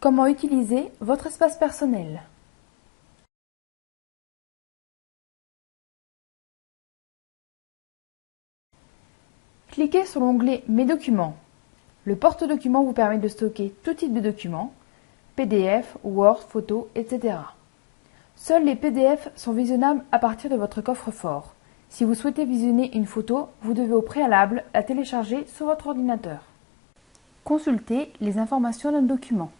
Comment utiliser votre espace personnel? Cliquez sur l'onglet Mes documents. Le porte-document vous permet de stocker tout type de documents, PDF, Word, photos, etc. Seuls les PDF sont visionnables à partir de votre coffre-fort. Si vous souhaitez visionner une photo, vous devez au préalable la télécharger sur votre ordinateur. Consultez les informations d'un document.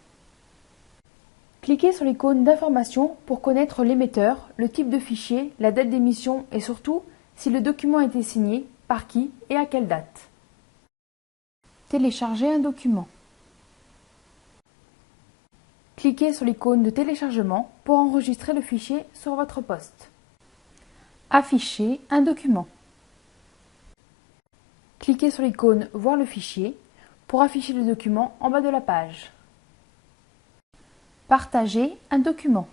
Cliquez sur l'icône d'information pour connaître l'émetteur, le type de fichier, la date d'émission et surtout si le document a été signé, par qui et à quelle date. Télécharger un document. Cliquez sur l'icône de téléchargement pour enregistrer le fichier sur votre poste. Afficher un document. Cliquez sur l'icône Voir le fichier pour afficher le document en bas de la page. Partager un document.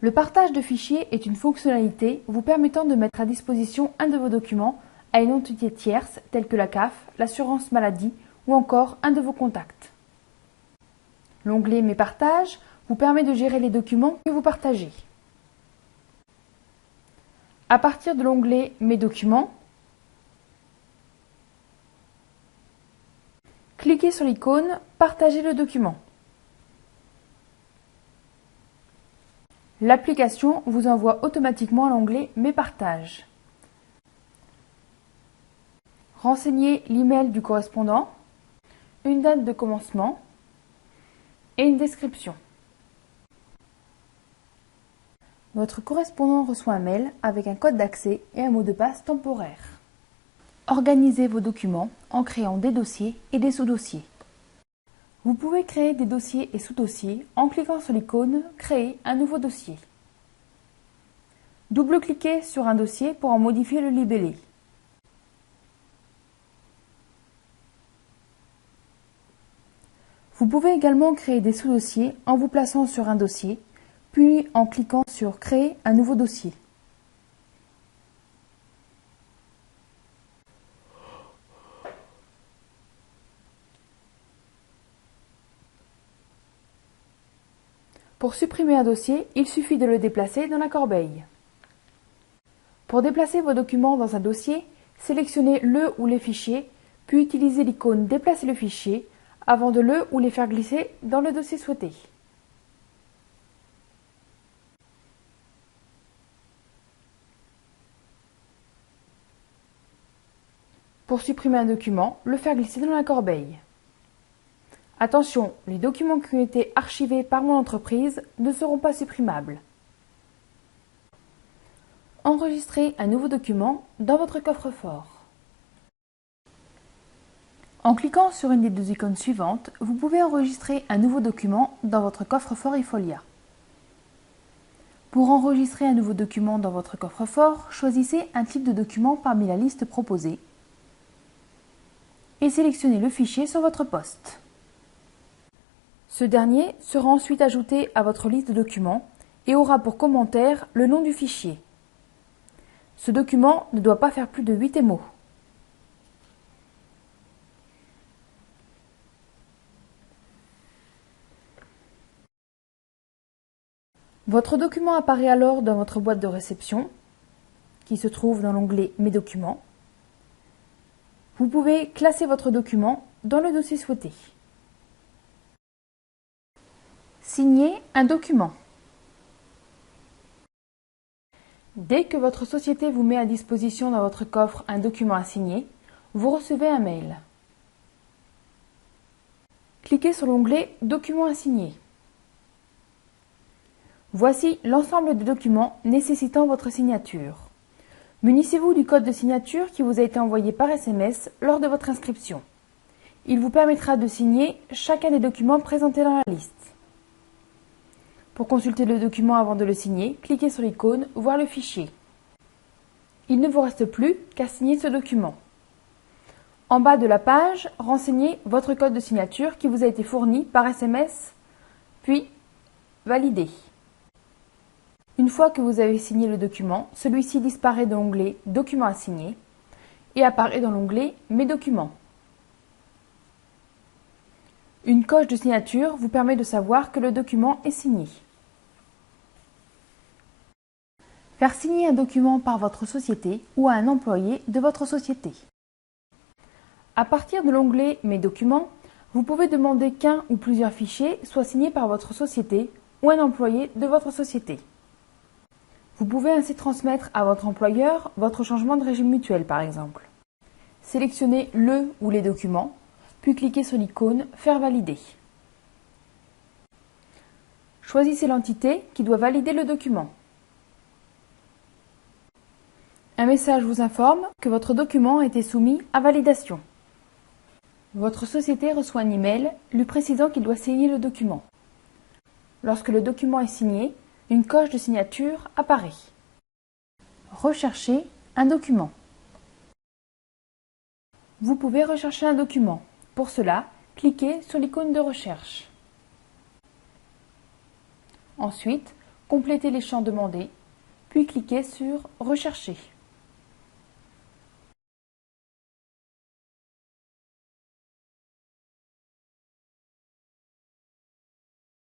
Le partage de fichiers est une fonctionnalité vous permettant de mettre à disposition un de vos documents à une entité tierce telle que la CAF, l'assurance maladie ou encore un de vos contacts. L'onglet Mes partages vous permet de gérer les documents que vous partagez. À partir de l'onglet Mes documents, cliquez sur l'icône Partager le document. L'application vous envoie automatiquement à l'onglet Mes partages. Renseignez l'email du correspondant, une date de commencement et une description. Votre correspondant reçoit un mail avec un code d'accès et un mot de passe temporaire. Organisez vos documents en créant des dossiers et des sous-dossiers. Vous pouvez créer des dossiers et sous-dossiers en cliquant sur l'icône « Créer un nouveau dossier ». Double-cliquez sur un dossier pour en modifier le libellé. Vous pouvez également créer des sous-dossiers en vous plaçant sur un dossier, puis en cliquant sur « Créer un nouveau dossier ». Pour supprimer un dossier, il suffit de le déplacer dans la corbeille. Pour déplacer vos documents dans un dossier, sélectionnez le ou les fichiers, puis utilisez l'icône « Déplacer le fichier » avant de le ou les faire glisser dans le dossier souhaité. Pour supprimer un document, le faire glisser dans la corbeille. Attention, les documents qui ont été archivés par mon entreprise ne seront pas supprimables. Enregistrez un nouveau document dans votre coffre-fort. En cliquant sur une des deux icônes suivantes, vous pouvez enregistrer un nouveau document dans votre coffre-fort eFolia. Pour enregistrer un nouveau document dans votre coffre-fort, choisissez un type de document parmi la liste proposée et sélectionnez le fichier sur votre poste. Ce dernier sera ensuite ajouté à votre liste de documents et aura pour commentaire le nom du fichier. Ce document ne doit pas faire plus de 8 mots. Votre document apparaît alors dans votre boîte de réception, qui se trouve dans l'onglet Mes documents. Vous pouvez classer votre document dans le dossier souhaité. Signer un document. Dès que votre société vous met à disposition dans votre coffre un document à signer, vous recevez un mail. Cliquez sur l'onglet « Documents à signer ». Voici l'ensemble des documents nécessitant votre signature. Munissez-vous du code de signature qui vous a été envoyé par SMS lors de votre inscription. Il vous permettra de signer chacun des documents présentés dans la liste. Pour consulter le document avant de le signer, cliquez sur l'icône « Voir le fichier ». Il ne vous reste plus qu'à signer ce document. En bas de la page, renseignez votre code de signature qui vous a été fourni par SMS, puis validez. Une fois que vous avez signé le document, celui-ci disparaît de l'onglet « Documents à signer » et apparaît dans l'onglet « Mes documents ». Une coche de signature vous permet de savoir que le document est signé. Faire signer un document par votre société ou à un employé de votre société. À partir de l'onglet « Mes documents », vous pouvez demander qu'un ou plusieurs fichiers soient signés par votre société ou un employé de votre société. Vous pouvez ainsi transmettre à votre employeur votre changement de régime mutuel par exemple. Sélectionnez le ou les documents, puis cliquez sur l'icône « Faire valider ». Choisissez l'entité qui doit valider le document. Un message vous informe que votre document a été soumis à validation. Votre société reçoit un email lui précisant qu'il doit signer le document. Lorsque le document est signé, une coche de signature apparaît. Recherchez un document. Vous pouvez rechercher un document. Pour cela, cliquez sur l'icône de recherche. Ensuite, complétez les champs demandés, puis cliquez sur « Rechercher ».